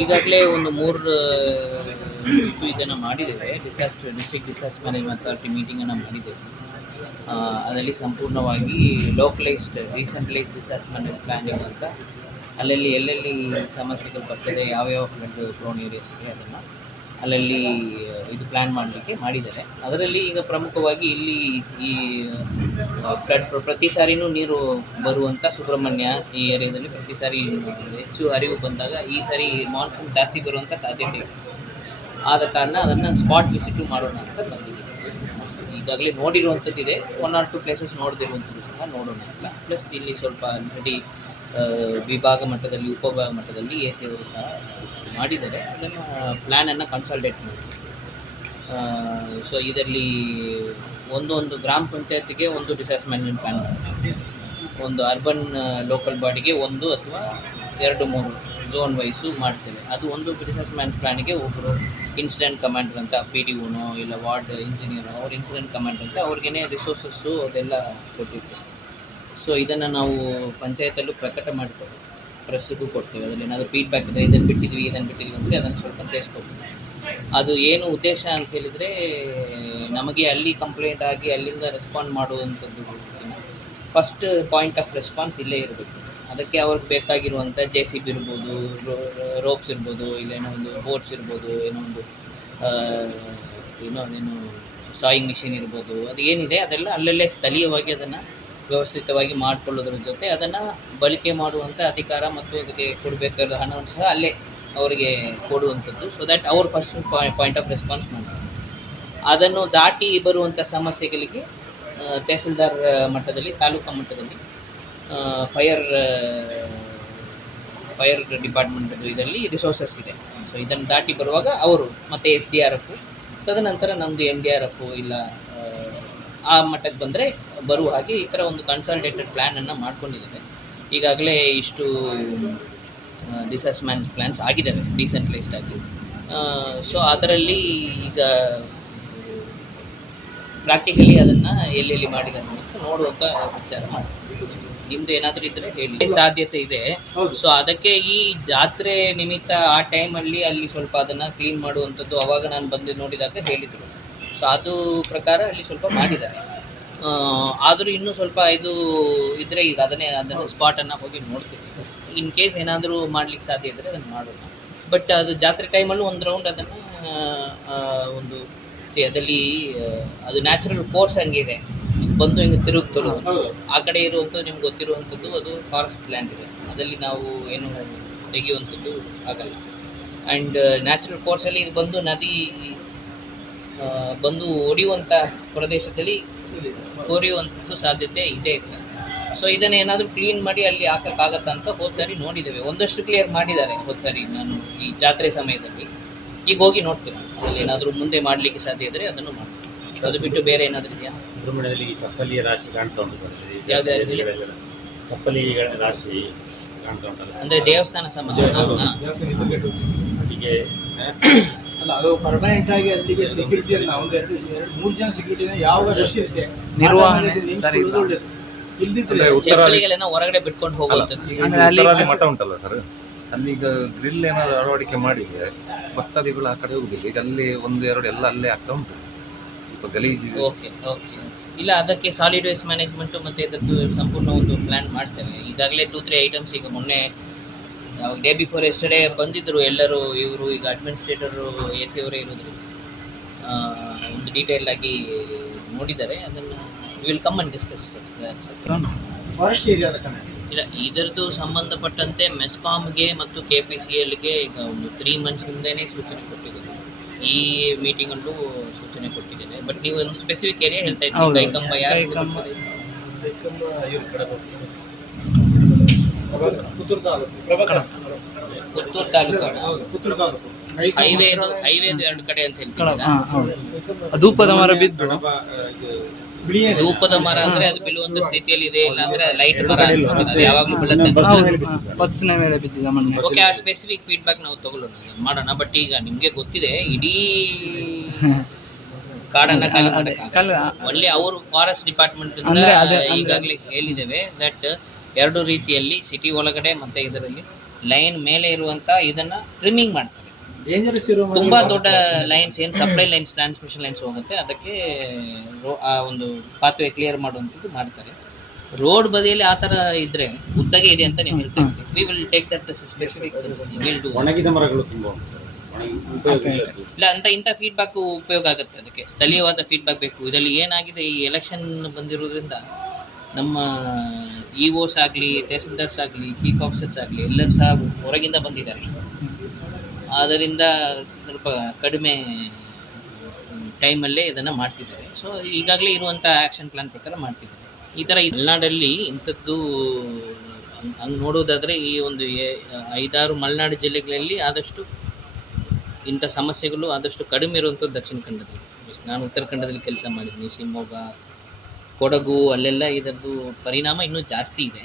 ಈಗಾಗಲೇ ಒಂದು ಮೂರು ಇದು ಇದನ್ನು ಮಾಡಿದ್ದೇವೆ. Disaster district disaster management authority ಮೀಟಿಂಗನ್ನು ಮಾಡಿದ್ದೇವೆ. ಅದರಲ್ಲಿ ಸಂಪೂರ್ಣವಾಗಿ localised recentralise disaster management planning ಅಂತ. ಅಲ್ಲಲ್ಲಿ ಎಲ್ಲೆಲ್ಲಿ ಸಮಸ್ಯೆಗಳು ಬರ್ತದೆ, ಯಾವ್ಯಾವ ಫ್ಲಡ್ ಪ್ರೋನ್ ಏರಿಯಾಸ್ ಇದೆ ಅದನ್ನು ಅಲ್ಲಲ್ಲಿ ಇದು ಪ್ಲ್ಯಾನ್ ಮಾಡಲಿಕ್ಕೆ ಮಾಡಿದ್ದಾರೆ. ಅದರಲ್ಲಿ ಈಗ ಪ್ರಮುಖವಾಗಿ ಇಲ್ಲಿ ಈ ಪ್ರತಿ ಸಾರಿನೂ ನೀರು ಬರುವಂಥ ಸುಬ್ರಹ್ಮಣ್ಯ ಈ ಏರಿಯಾದಲ್ಲಿ ಪ್ರತಿ ಸಾರಿ ಹೆಚ್ಚು ಹರಿವು ಬಂದಾಗ ಈ ಸಾರಿ ಮಾನ್ಸೂನ್ ಜಾಸ್ತಿ ಬರುವಂಥ ಸಾಧ್ಯತೆ ಇದೆ. ಆದ ಕಾರಣ ಅದನ್ನು ಸ್ಪಾಟ್ ವಿಸಿಟು ಮಾಡೋಣ ಅಂತ ಬಂದಿದ್ದೀವಿ. ಈಗಾಗಲೇ ನೋಡಿರುವಂಥದ್ದಿದೆ ಒನ್ ಆರ್ ಟು ಪ್ಲೇಸಸ್ ನೋಡದಿರುವಂಥದ್ದು ಸಹ ನೋಡೋಣ ಅಂತ. ಪ್ಲಸ್ ಇಲ್ಲಿ ಸ್ವಲ್ಪ ಆಲ್ರೆಡಿ ವಿಭಾಗ ಮಟ್ಟದಲ್ಲಿ, ಉಪವಿಭಾಗ ಮಟ್ಟದಲ್ಲಿ ಎ ಸಿ ಅವರು ಸಹ ಮಾಡಿದ್ದಾರೆ. ಅದನ್ನು ಪ್ಲ್ಯಾನನ್ನು ಕನ್ಸಲ್ಟೇಟ್ ಮಾಡಿ ಸೊ ಇದರಲ್ಲಿ ಒಂದೊಂದು ಗ್ರಾಮ ಪಂಚಾಯತಿಗೆ ಒಂದು ಡಿಸಾಸ್ ಮ್ಯಾನೇಜ್ಮೆಂಟ್ ಪ್ಲ್ಯಾನ್ ಒಂದು ಅರ್ಬನ್ ಲೋಕಲ್ ಬಾಡಿಗೆ ಒಂದು ಅಥವಾ ಎರಡು, ಮೂರು ಝೋನ್ ವೈಸು ಮಾಡ್ತೇವೆ. ಅದು ಒಂದು ಡಿಸಾಸ್ ಮ್ಯಾನೇಜ್ಮೆಂಟ್ ಪ್ಲ್ಯಾನಿಗೆ ಒಬ್ಬರು ಇನ್ಸಿಡೆಂಟ್ ಕಮಾಂಡರ್ ಅಂತ ಪಿ ಡಿ ಓನೋ ಇಲ್ಲ ವಾರ್ಡ್ ಇಂಜಿನಿಯರ್ ಅವ್ರು ಇನ್ಸಿಡೆಂಟ್ ಕಮಾಂಡರ್ ಅಂತ ಅವ್ರಿಗೇನೆ ರಿಸೋರ್ಸಸ್ಸು ಅದೆಲ್ಲ ಕೊಟ್ಟಿರ್ತೀವಿ. ಸೊ ಇದನ್ನು ನಾವು ಪಂಚಾಯತಲ್ಲೂ ಪ್ರಕಟ ಮಾಡ್ತೇವೆ. ಪ್ರೆಸ್ಸಿಗೂ ಕೊಡ್ತೇವೆ. ಅದರಲ್ಲಿ ಏನಾದರೂ ಫೀಡ್ಬ್ಯಾಕ್ ಇದೆ ಇದನ್ನು ಬಿಟ್ಟಿದ್ವಿ ಇದನ್ನು ಬಿಟ್ಟಿದ್ವಿ ಅಂದರೆ ಅದನ್ನು ಸ್ವಲ್ಪ ಸೇರಿಸ್ಕೊಡ್ತೀವಿ ಅದು ಏನು ಉದ್ದೇಶ ಅಂತ ಹೇಳಿದರೆ, ನಮಗೆ ಅಲ್ಲಿ ಕಂಪ್ಲೇಂಟ್ ಆಗಿ ಅಲ್ಲಿಂದ ರೆಸ್ಪಾಂಡ್ ಮಾಡುವಂಥದ್ದು ಫಸ್ಟ್ ಪಾಯಿಂಟ್ ಆಫ್ ರೆಸ್ಪಾನ್ಸ್ ಇಲ್ಲೇ ಇರಬೇಕು. ಅದಕ್ಕೆ ಅವ್ರಿಗೆ ಬೇಕಾಗಿರುವಂಥ ಜೆ ಸಿ ಬಿ ಇರ್ಬೋದು ರೋಪ್ಸ್ ಇರ್ಬೋದು ಇಲ್ಲೇನೋ ಒಂದು ಬೋಟ್ಸ್ ಇರ್ಬೋದು, ಏನೋ ಒಂದು ಏನೋ, ಏನು ಸಾಯಿಂಗ್ ಮಿಷಿನ್ ಇರ್ಬೋದು, ಅದು ಏನಿದೆ, ಅದೆಲ್ಲ ಅಲ್ಲಲ್ಲೇ ಸ್ಥಳೀಯವಾಗಿ ಅದನ್ನು ವ್ಯವಸ್ಥಿತವಾಗಿ ಮಾಡಿಕೊಳ್ಳೋದ್ರ ಜೊತೆ ಅದನ್ನು ಬಳಕೆ ಮಾಡುವಂಥ ಅಧಿಕಾರ ಮತ್ತು ಅದಕ್ಕೆ ಕೊಡಬೇಕಾದ ಹಣವನ್ನು ಸಹ ಅಲ್ಲೇ ಅವರಿಗೆ ಕೊಡುವಂಥದ್ದು. ಸೊ ದ್ಯಾಟ್ ಅವ್ರ ಫಸ್ಟ್ ಪಾಯಿಂಟ್ ಆಫ್ ರೆಸ್ಪಾನ್ಸ್ ಮಾಡ್ತಾರೆ. ಅದನ್ನು ದಾಟಿ ಬರುವಂಥ ಸಮಸ್ಯೆಗಳಿಗೆ ತಹಸೀಲ್ದಾರ್ ಮಟ್ಟದಲ್ಲಿ, ತಾಲೂಕಾ ಮಟ್ಟದಲ್ಲಿ ಫೈರ್ ಫೈರ್ ಡಿಪಾರ್ಟ್ಮೆಂಟದು ಇದರಲ್ಲಿ ರಿಸೋರ್ಸಸ್ ಇದೆ. ಸೊ ಇದನ್ನು ದಾಟಿ ಬರುವಾಗ ಅವರು ಮತ್ತು ಎಸ್ ಡಿ ಆರ್ ಎಫು ತದನಂತರ ನಮ್ಮದು ಎಂ ಡಿ ಆರ್ ಎಫು ಇಲ್ಲ ಆ ಮಟ್ಟಕ್ಕೆ ಬಂದರೆ ಬರುವ ಹಾಗೆ ಈ ಥರ ಒಂದು ಕನ್ಸಲ್ಟೇಟೆಡ್ ಪ್ಲ್ಯಾನನ್ನು ಮಾಡ್ಕೊಂಡಿದ್ದಾರೆ. ಈಗಾಗಲೇ ಇಷ್ಟು ಡಿಸಾಸ್ ಮ್ಯಾನ್ ಪ್ಲ್ಯಾನ್ಸ್ ಆಗಿದ್ದಾವೆ ಡಿಸೆಂಟ್ರಲೈಸ್ಡ್ ಆಗಿ. ಸೊ ಅದರಲ್ಲಿ ಈಗ ಪ್ರಾಕ್ಟಿಕಲಿ ಅದನ್ನು ಎಲ್ಲೆಲ್ಲಿ ಮಾಡಿದ್ದಾರೆ ಅಂತ ನೋಡುವಂಥ ವಿಚಾರ ಮಾಡ್ತೀವಿ. ನಿಮ್ದು ಏನಾದರೂ ಇದ್ದರೆ ಹೇಳಿ. ಸಾಧ್ಯತೆ ಇದೆ? ಸೊ ಅದಕ್ಕೆ ಈ ಜಾತ್ರೆ ನಿಮಿತ್ತ ಆ ಟೈಮಲ್ಲಿ ಅಲ್ಲಿ ಸ್ವಲ್ಪ ಅದನ್ನು ಕ್ಲೀನ್ ಮಾಡುವಂಥದ್ದು ಅವಾಗ ನಾನು ಬಂದು ನೋಡಿದಾಗ ಹೇಳಿದರು. ಸೊ ಅದು ಪ್ರಕಾರ ಅಲ್ಲಿ ಸ್ವಲ್ಪ ಮಾಡಿದ್ದಾರೆ. ಆದರೂ ಇನ್ನೂ ಸ್ವಲ್ಪ ಇದು ಇದ್ರೆ ಈಗ ಅದನ್ನೇ ಅದನ್ನು ಸ್ಪಾಟನ್ನು ಹೋಗಿ ನೋಡ್ತೀವಿ. ಇನ್ ಕೇಸ್ ಏನಾದರೂ ಮಾಡ್ಲಿಕ್ಕೆ ಸಾಧ್ಯ ಇದ್ದರೆ ಅದನ್ನು ಮಾಡೋಣ. ಬಟ್ ಅದು ಜಾತ್ರೆ ಟೈಮಲ್ಲೂ ಒಂದು ರೌಂಡ್ ಅದನ್ನು ಒಂದು ಅದರಲ್ಲಿ ಅದಲ್ಲಿ ಅದು ನ್ಯಾಚುರಲ್ ಕೋರ್ಸ್ ಹಂಗಿದೆ ಬಂದು ಹಿಂಗೆ ತಿರುಗ್ತರು ಆ ಕಡೆ ಇರುವಂಥದ್ದು ನಿಮ್ಗೆ ಗೊತ್ತಿರುವಂಥದ್ದು ಅದು ಫಾರೆಸ್ಟ್ ಲ್ಯಾಂಡ್ ಇದೆ. ಅದರಲ್ಲಿ ನಾವು ಏನು ತೆಗೆಯುವಂಥದ್ದು ಆಗಲ್ಲ. ಆ್ಯಂಡ್ ನ್ಯಾಚುರಲ್ ಕೋರ್ಸಲ್ಲಿ ಇದು ಬಂದು ನದಿ ಬಂದು ಹೊಡೆಯುವಂಥ ಪ್ರದೇಶದಲ್ಲಿ ಕೋರಿಯುವಂಥದ್ದು ಸಾಧ್ಯತೆ ಇದೆ. ಸೊ ಇದನ್ನ ಏನಾದರೂ ಕ್ಲೀನ್ ಮಾಡಿ ಅಲ್ಲಿ ಹಾಕೋಕ್ಕಾಗತ್ತಾ ಅಂತ ಹೋದ ಸಾರಿ ನೋಡಿದ್ದೇವೆ. ಒಂದಷ್ಟು ಕ್ಲಿಯರ್ ಮಾಡಿದ್ದಾರೆ ಹೋದ ಸಾರಿ ನಾನು ಈ ಜಾತ್ರೆ ಸಮಯದಲ್ಲಿ. ಈಗ ಹೋಗಿ ನೋಡ್ತೀನಿ. ಅಲ್ಲಿ ಏನಾದರೂ ಮುಂದೆ ಮಾಡಲಿಕ್ಕೆ ಸಾಧ್ಯ ಇದ್ದರೆ ಅದನ್ನು ಮಾಡ್ತೀನಿ. ಅದು ಬಿಟ್ಟು ಬೇರೆ ಏನಾದರೂ ಇದೆಯಾ? ಸುಬ್ರಹ್ಮಣ್ಯದಲ್ಲಿ ಈ ಚಪ್ಪಲಿಯ ರಾಶಿ ಕಾಣ್ತಾ ಉಂಟು ಚಪ್ಪಲಿ ಯಾವ್ದು. ಚಪ್ಪಲಿಗಳ ರಾಶಿ ಕಾಣ್ತಾ ಉಂಟಲ್ಲ. ಅಂದರೆ ದೇವಸ್ಥಾನ ಸಂಬಂಧ. ಅದಕ್ಕೆ ಅಲ್ಲ ಅದು ಪರ್ಮನೆಂಟ್ ಆಗಿ ಅಲ್ಲಿಗೆ ಸೆಕ್ಯೂರಿಟಿ ಅಲ್ಲ ಒಂದು ಎರಡು ಎರಡು ಮೂರು ಜನ ಸೆಕ್ಯೂರಿಟಿ ಯಾವಾಗ ರಶ್ ಇರುತ್ತೆ? ನಿರ್ವಹಣೆ ಸರಿ ಇಲ್ಲ. ಇಲ್ದಿದ್ರೆ ಅಂದ್ರೆ ಉತ್ತರ ಹೊರಗಡೆ ಬಿಟ್ಕೊಂಡು ಹೋಗುವಂಥದ್ದು. ಅಂದ್ರೆ ಅಲ್ಲಿ- ಉತ್ತರಾದಿ ಮಠ ಉಂಟಲ್ಲ ಸರ್? ಅಲ್ಲಿ ಈಗ ಗ್ರಿಲ್ ಏನಾದ್ರು ಅಳವಡಿಕೆ ಮಾಡಿದ್ರೆ ಭಕ್ತಾದಿಗಳು ಆ ಕಡೆ ಹೋಗುದಿಲ್ಲ. ಈಗ ಅಲ್ಲಿ ಒಂದು ಎರಡು ಎಲ್ಲ ಅಲ್ಲೇ ಆಗ್ತಾ ಉಂಟು. ಸ್ವಲ್ಪ ಗಲೀಜು ಓಕೆ ಓಕೆ. ಇಲ್ಲ ಅದಕ್ಕೆ ಸಾಲಿಡ್ ವೇಸ್ಟ್ ಮ್ಯಾನೇಜ್ಮೆಂಟ್ ಮತ್ತೆ ಇದರದ್ದು ಸಂಪೂರ್ಣ ಒಂದು ಪ್ಲಾನ್ ಮಾಡ್ತೇವೆ. ಈಗಾಗಲೇ ಟೂ ತ್ರೀ ಐಟಮ್ಸ್ ಈಗ ಮೊನ್ನೆ ಡೇ ಬಿಫೋರ್ ಎಸ್ಟರ್ಡೇ ಬಂದಿದ್ದರು ಎಲ್ಲರೂ ಇವರು ಈಗ ಅಡ್ಮಿನಿಸ್ಟ್ರೇಟರು ಎ ಸಿ ಅವರೇ ಇರೋದ್ರಿಂದ. ಒಂದು ಡೀಟೇಲ್ ಆಗಿ ನೋಡಿದ್ದಾರೆ. ಅದನ್ನು will come and discuss forest ಏರಿಯಾದ ಕಣ? ಇಲ್ಲ ಇದರದ್ದು ಸಂಬಂಧಪಟ್ಟಂತೆ ಮೆಸ್ಕಾಮ್ಗೆ ಮತ್ತು ಕೆ ಪಿ ಸಿ ಎಲ್ಗೆ ಈಗ ಒಂದು ತ್ರೀ ಮಂತ್ಸ್ ಹಿಂದೆನೇ ಸೂಚನೆ ಕೊಟ್ಟಿದ್ದೇವೆ ಈ ಮೀಟಿಂಗಲ್ಲೂ ಸೂಚನೆ ಕೊಟ್ಟಿದ್ದೇವೆ ಬಟ್ ನೀವು ಒಂದು ಸ್ಪೆಸಿಫಿಕ್ ಏರಿಯಾ ಹೇಳ್ತಾ ಇದ್ದೀವಿ. ಕೈಕಂಬ ಯಾರು. ಪುತ್ತೂರು ತಾಲೂಕು ಪುತ್ತೂರು ತಾಲೂಕು ಪುತ್ತೂರು ತಾಲೂಕು. ಹೈವೇ ಹೈವೇದು ಎರಡು ಕಡೆ ಅಂತ ಹೇಳ್ತೀವಿ ಧೂಪದ ಮರ ಬಿದ್ದು. ಧೂಪದ ಮರ ಅಂದ್ರೆ ಅದು ಬೀಳುವಂತ ಸ್ಥಿತಿಯಲ್ಲಿ ಇದೆ ಇಲ್ಲ ಅಂದ್ರೆ ಲೈಟ್ ಮರ ಯಾವಾಗ್ಲೂ ಯಾವಾಗಲೂ ಬೀಳುತ್ತೆ ಬಸ್ಸಿನ ಮೇಲೆ ಬಿದ್ದಿದೆ. ಓಕೆ ಆ ಸ್ಪೆಸಿಫಿಕ್ ಫೀಡ್ಬ್ಯಾಕ್ ನಾವು ತಗೊಳ್ಳೋಣ. ಮಾಡೋಣ. ಬಟ್ ಈಗ ನಿಮ್ಗೆ ಗೊತ್ತಿದೆ ಇಡೀ ಕಾಡನ್ನ ಖಾಲಿ ಅದೇ, ಮಾಡಕ್ಕಾಗಲ್ಲ. ಕಲ್- ಒಳ್ಳೆ ಅವರು ಫಾರೆಸ್ಟ್ ಡಿಪಾರ್ಟ್ಮೆಂಟ್ ಈಗಾಗಲೇ ಹೇಳಿದ್ದೇವೆ ದಟ್ ಎರಡು ರೀತಿಯಲ್ಲಿ ಸಿಟಿ ಒಳಗಡೆ ಮತ್ತೆ ಇದರಲ್ಲಿ ಲೈನ್ ಮೇಲೆ ಇರುವಂತ ಇದನ್ನ ಟ್ರಿಮ್ಮಿಂಗ್ ಮಾಡ್ತಾರೆ. ಡೇಂಜರಸ್ ಇರೋ ತುಂಬಾ ದೊಡ್ಡ ಲೈನ್ಸ್ ಏನು ಸಪ್ಲೈ ಲೈನ್ಸ್ ಟ್ರಾನ್ಸ್ಮಿಷನ್ ಲೈನ್ಸ್ ಹೋಗುತ್ತೆ. ಅದಕ್ಕೆ ರೋ- ಆ ಒಂದು ಪಾತ್ವೆ ಕ್ಲಿಯರ್ ಮಾಡುವಂಥದ್ದು ಮಾಡ್ತಾರೆ. ರೋಡ್ ಬದಿಯಲ್ಲಿ ಆ ಥರ ಇದ್ರೆ ಉದ್ದಗೆ ಇದೆ ಅಂತ ನೀವು ಹೇಳ್ತಾ ಇದ್ದೀರಿ. We will take that specific ಒಣಗಿದ ಮರಗಳು ತುಂಬ ಉಪಯೋಗ ಇಲ್ಲ. ಇಲ್ಲ ಅಂತ ಇಂಥ ಫೀಡ್ಬ್ಯಾಕ್ ಉಪಯೋಗ ಆಗುತ್ತೆ ಅದಕ್ಕೆ. ಸ್ಥಳೀಯವಾದ ಫೀಡ್ಬ್ಯಾಕ್ ಬೇಕು. ಇದರಲ್ಲಿ ಏನಾಗಿದೆ ಈ ಎಲೆಕ್ಷನ್ ಬಂದಿರೋದ್ರಿಂದ? ನಮ್ಮ ಇ ಓಸ್ ಆಗಲಿ, ತಹಸೀಲ್ದಾರ್ಸ್ ಆಗಲಿ ಚೀಫ್ ಆಫೀಸರ್ಸ್ ಆಗಲಿ ಎಲ್ಲರೂ ಸಹ ಹೊರಗಿಂದ ಬಂದಿದ್ದಾರೆ. ಆದ್ದರಿಂದ ಸ್ವಲ್ಪ ಕಡಿಮೆ ಟೈಮಲ್ಲೇ ಇದನ್ನು ಮಾಡ್ತಿದ್ದಾರೆ. ಸೊ ಈಗಾಗಲೇ ಇರುವಂಥ ಆ್ಯಕ್ಷನ್ ಪ್ಲಾನ್ ಪ್ರಕಾರ ಮಾಡ್ತಿದ್ದಾರೆ. ಈ ಥರ ಮಲೆನಾಡಲ್ಲಿ ಇಂಥದ್ದು ಹಂಗೆ ನೋಡೋದಾದರೆ ಈ ಒಂದು ಐದಾರು ಮಲೆನಾಡು ಜಿಲ್ಲೆಗಳಲ್ಲಿ ಆದಷ್ಟು ಇಂಥ ಸಮಸ್ಯೆಗಳು ಆದಷ್ಟು ಕಡಿಮೆ ಇರುವಂಥದ್ದು ದಕ್ಷಿಣ ಕನ್ನಡದಲ್ಲಿ. ನಾನು ಉತ್ತರ ಕನ್ನಡದಲ್ಲಿ ಕೆಲಸ ಮಾಡಿದ್ದೀನಿ, ಶಿವಮೊಗ್ಗ ಕೊಡಗು ಅಲ್ಲೆಲ್ಲ ಇದರದ್ದು ಪರಿಣಾಮ ಇನ್ನೂ ಜಾಸ್ತಿ ಇದೆ.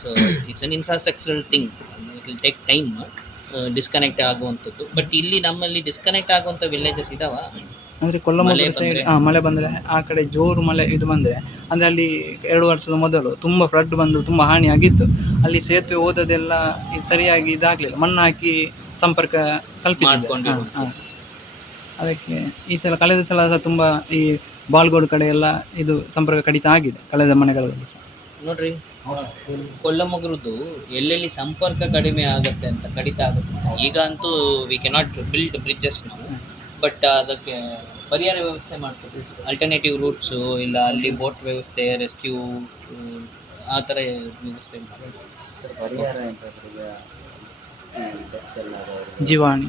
So it's an infrastructural thing it will take time disconnect ಆಗುವಂಥದ್ದು. ಬಟ್ ಇಲ್ಲಿ ನಮ್ಮಲ್ಲಿ ಡಿಸ್ಕನೆಕ್ಟ್ ಆಗುವಂಥ ವಿಲೇಜಸ್ ಇದಾವ. ಅಂದರೆ ಕೊಲ್ಲಮೂರು ಮಳೆ ಸೈಡ್ ಬಂದ್ರೆ? ಮಳೆ ಬಂದರೆ ಆ ಕಡೆ ಜೋರು ಮಳೆ ಇದು ಬಂದರೆ ಅಂದರೆ ಅಲ್ಲಿ ಎರಡು ವರ್ಷದ ಮೊದಲು ತುಂಬ ಫ್ಲಡ್ ಬಂದು ತುಂಬ ಹಾನಿ ಆಗಿತ್ತು. ಅಲ್ಲಿ ಸೇತುವೆ ಓದೋದೆಲ್ಲ ಸರಿಯಾಗಿ ಇದಾಗಲಿಲ್ಲ. ಮಣ್ಣು ಹಾಕಿ ಸಂಪರ್ಕ ಕಲ್ಪಿಸಿಕೊಂಡು. ಅದಕ್ಕೆ ಈ ಸಲ ಕಳೆದ ಸಲ ಸಹ ತುಂಬ ಈ ಬಾಲ್ಗೋಡ್ ಕಡೆ ಎಲ್ಲ ಇದು ಸಂಪರ್ಕ ಕಡಿತ ಆಗಿದೆ ಕಳೆದ ಮನೆಗಳಲ್ಲಿ ಸಹ. ನೋಡ್ರಿ ಕೊಲ್ಲಮಗರದ್ದು ಎಲ್ಲೆಲ್ಲಿ ಸಂಪರ್ಕ ಕಡಿಮೆ ಆಗುತ್ತೆ ಅಂತ ಕಡಿತ ಆಗುತ್ತೆ. ಈಗ ಅಂತೂ ವಿ ಕೆನಾಟ್ ಬಿಲ್ಡ್ ಬ್ರಿಡ್ಜಸ್ ನಾವು ಬಟ್ ಅದಕ್ಕೆ ಪರಿಹಾರ ವ್ಯವಸ್ಥೆ ಮಾಡ್ತೀವಿ ಅಲ್ಟರ್ನೇಟಿವ್ ರೂಟ್ಸು ಇಲ್ಲ ಅಲ್ಲಿ ಬೋಟ್ ವ್ಯವಸ್ಥೆ ರೆಸ್ಕ್ಯೂ ಆ ಥರ ವ್ಯವಸ್ಥೆ ಮಾಡ್ತೀವಿ ಜೀವಾಣಿ.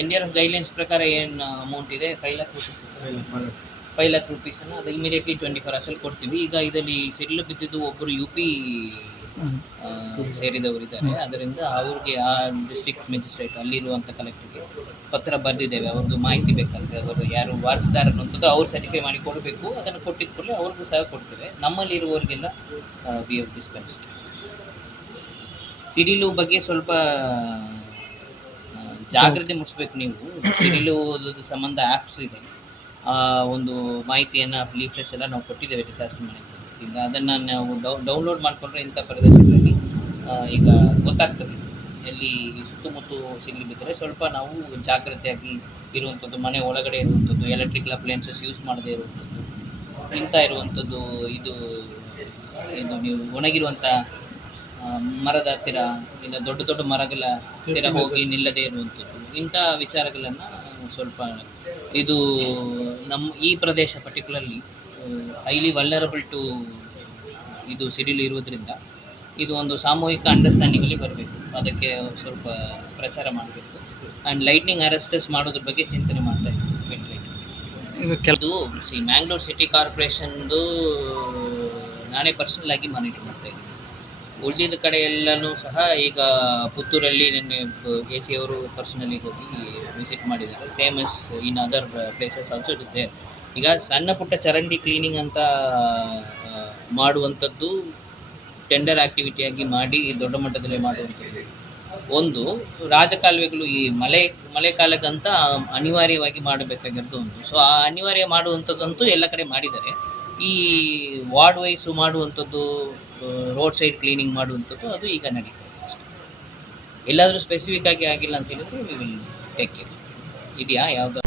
ಎನ್ ಎಫ್ ಗೈಡ್ಲೈನ್ಸ್ ಪ್ರಕಾರ ಏನು ಅಮೌಂಟ್ ಇದೆ? Five lakh rupees five lakh ರುಪೀಸನ್ನು ಅದು ಇಮಿಡಿಯೇಟ್ಲಿ ಟ್ವೆಂಟಿ ಫೋರ್ ಅವರ್ಸಲ್ಲಿ ಕೊಡ್ತೀವಿ. ಈಗ ಇದರಲ್ಲಿ ಸಿಡಿಲು ಬಿದ್ದಿದ್ದು ಒಬ್ಬರು ಯು ಪಿ. ಸೇರಿದವರಿದ್ದಾರೆ ಅದರಿಂದ ಅವ್ರಿಗೆ ಆ ಡಿಸ್ಟ್ರಿಕ್ಟ್ ಮ್ಯಾಜಿಸ್ಟ್ರೇಟ್ ಅಲ್ಲಿರುವಂಥ ಕಲೆಕ್ಟರ್ಗೆ ಪತ್ರ ಬರೆದಿದ್ದೇವೆ. ಅವ್ರದ್ದು ಮಾಹಿತಿ ಬೇಕಂತೆ ಅವರು ಯಾರು ವಾರಸ್ದಾರ್ ಅನ್ನೋಂಥದ್ದು ಅವ್ರು ಸರ್ಟಿಫೈ ಮಾಡಿ ಕೊಡಬೇಕು. ಅದನ್ನು ಕೂಡಲೇ ಅವ್ರಿಗೂ ಸಹ ಕೊಡ್ತೇವೆ. ನಮ್ಮಲ್ಲಿ ಇರುವವರಿಗೆಲ್ಲ ವಿ ಹವ್ ಡಿಸ್ಪೆನ್ಸ್ಡ್ ಸಿಡಿಲು ಬಗ್ಗೆ ಸ್ವಲ್ಪ ಜಾಗ್ರತೆ ಮೂಡಿಸ್ಬೇಕು ನೀವು. ಸಿಡಿಲು ಸಂಬಂಧ ಆ್ಯಪ್ಸ್ ಇದೆ. ಒಂದು ಮಾಹಿತಿಯನ್ನು ಲೀಫ್ಲೆಟ್ಸ್ ಎಲ್ಲ ನಾವು ಕೊಟ್ಟಿದ್ದೇವೆ ಡಿಸಾಸ್ಟರ್ ಮ್ಯಾನೇಜ್ಮೆಂಟ್ ಅದನ್ನು ನಾವು ಡೌ ಡೌನ್ಲೋಡ್ ಮಾಡಿಕೊಂಡ್ರೆ ಇಂಥ ಪ್ರದೇಶಗಳಲ್ಲಿ ಈಗ ಗೊತ್ತಾಗ್ತದೆ. ಎಲ್ಲಿ ಸುತ್ತಮುತ್ತ ಸಿಡಿಲು ಬಿದ್ದರೆ ಸ್ವಲ್ಪ ನಾವು ಜಾಗ್ರತೆಯಾಗಿ ಇರುವಂಥದ್ದು, ಮನೆ ಒಳಗಡೆ ಇರುವಂಥದ್ದು ಎಲೆಕ್ಟ್ರಿಕಲ್ ಅಪ್ಲಯನ್ಸಸ್ ಯೂಸ್ ಮಾಡದೇ ಇರುವಂಥದ್ದು, ಇಂಥ ಇರುವಂಥದ್ದು ಇದು ಇದು ನೀವು ಒಣಗಿರುವಂಥ ಮರದ ಹತ್ತಿರ ಇಲ್ಲ ದೊಡ್ಡ ದೊಡ್ಡ ಮರಗಳ ಹತ್ತಿರ ಹೋಗಿ ನಿಲ್ಲದೇ ಇರುವಂಥದ್ದು. ಇಂಥ ವಿಚಾರಗಳನ್ನು ಸ್ವಲ್ಪ ಇದು ನಮ್ಮ ಈ ಪ್ರದೇಶ ಪರ್ಟಿಕ್ಯುಲರ್ಲಿ ಹೈಲಿ ವಲ್ನರಬಲ್ ಟು ಇದು ಸಿಡಿಲು ಇರುವುದರಿಂದ ಇದು ಒಂದು ಸಾಮೂಹಿಕ ಅಂಡರ್ಸ್ಟ್ಯಾಂಡಿಂಗಲ್ಲಿ ಬರಬೇಕು. ಅದಕ್ಕೆ ಸ್ವಲ್ಪ ಪ್ರಚಾರ ಮಾಡಬೇಕು. ಆ್ಯಂಡ್ ಲೈಟ್ನಿಂಗ್ ಅರೆಸ್ಟಸ್ ಮಾಡೋದ್ರ ಬಗ್ಗೆ ಚಿಂತನೆ ಮಾಡ್ತಾ ಇದ್ದೀವಿ ಈಗ ಕೆಲವು ಸಿ ಮ್ಯಾಂಗ್ಳೂರ್ ಸಿಟಿ ಕಾರ್ಪೊರೇಷನ್ದು ನಾನೇ ಪರ್ಸನಲ್ ಆಗಿ ಮಾನಿಟರ್ ಮಾಡ್ತಾ ಇದ್ದೀನಿ. ಉಳಿದಿದ್ದ ಕಡೆ ಎಲ್ಲನೂ ಸಹ ಈಗ ಪುತ್ತೂರಲ್ಲಿ ನಿನ್ನೆ ಎ ಸಿ ಅವರು ಪರ್ಸನಲಿ ಹೋಗಿ ವಿಸಿಟ್ ಮಾಡಿದ್ದಾರೆ. Same as in other places also it is there ಈಗ ಸಣ್ಣ ಪುಟ್ಟ ಚರಂಡಿ ಕ್ಲೀನಿಂಗ್ ಅಂತ ಮಾಡುವಂಥದ್ದು ಟೆಂಡರ್ ಆಕ್ಟಿವಿಟಿಯಾಗಿ ಮಾಡಿ ದೊಡ್ಡ ಮಟ್ಟದಲ್ಲಿ ಮಾಡುವಂಥದ್ದು. ಒಂದು, ರಾಜಕಾಲುವೆಗಳು ಈ ಮಳೆ ಮಳೆಗಾಲಕ್ಕಂತ ಅನಿವಾರ್ಯವಾಗಿ ಮಾಡಬೇಕಾಗಿರೋದು ಒಂದು. ಸೊ ಆ ಅನಿವಾರ್ಯ ಮಾಡುವಂಥದ್ದಂತೂ ಎಲ್ಲ ಕಡೆ ಮಾಡಿದ್ದಾರೆ. ಈ ವಾರ್ಡ್ ವೈಸು ಮಾಡುವಂಥದ್ದು ರೋಡ್ ಸೈಡ್ ಕ್ಲೀನಿಂಗ್ ಮಾಡುವಂಥದ್ದು ಅದು ಈಗ ನಡೀತಾ ಇದೆ ಅಷ್ಟೇ. ಎಲ್ಲಾದರೂ ಸ್ಪೆಸಿಫಿಕ್ ಆಗಿ ಆಗಿಲ್ಲ ಅಂತ ಹೇಳಿದ್ರೆ ವಿ ವಿಲ್ ಟೇಕ್ ಕೇರ್ ಇದೆಯಾ ಯಾವ್ದು?